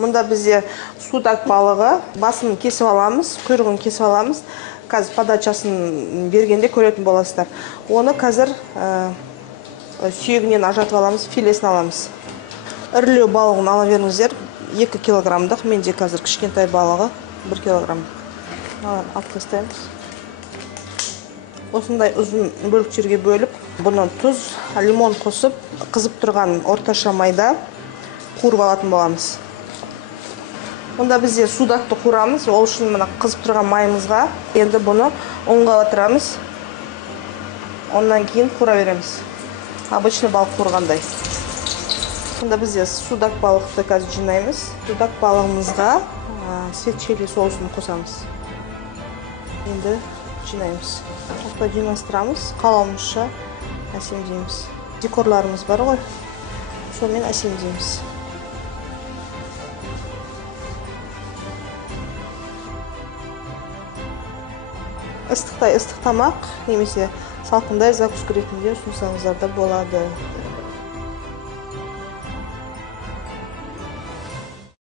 Мұнда бізде судак балығы, басын кесіп аламыз, құйрығын кесіп аламыз. Қазір подачасын бергенде көретін боласыздар. Оны қазір сүйегінен ажыратып аламыз, филесін аламыз. Ірілеу балығын ала беріңіздер. 2 килограмдық, менде қазір кішкентай балығы 1 килограмм. Алып тастаймыз. Осындай ұзын бөліктерге бөліп, бұны тұз, лимон қосып, қызып тұрған орташа майда қуырып алатын боламыз. Онда бізде судакты қуырамыз, ол үшін мына қызып тұрған майымызға енді бұны ұнға батырамыз. Ондан кейін қуыра береміз. Обычный балық қуырғандай. Онда бізде судак балықты қазір жинаймыз. Судак балығымызға свет чили соусын қосамыз. Енді жинаймыз. Осылай жинастырамыз, қалауымызша әсемдейміз. Декорларымыз бар ғой, сонымен әсемдейміз. Ыстықтай ыстық тамақ, немесе салқындай закуска ретінде ұсынсаңыздар да болады.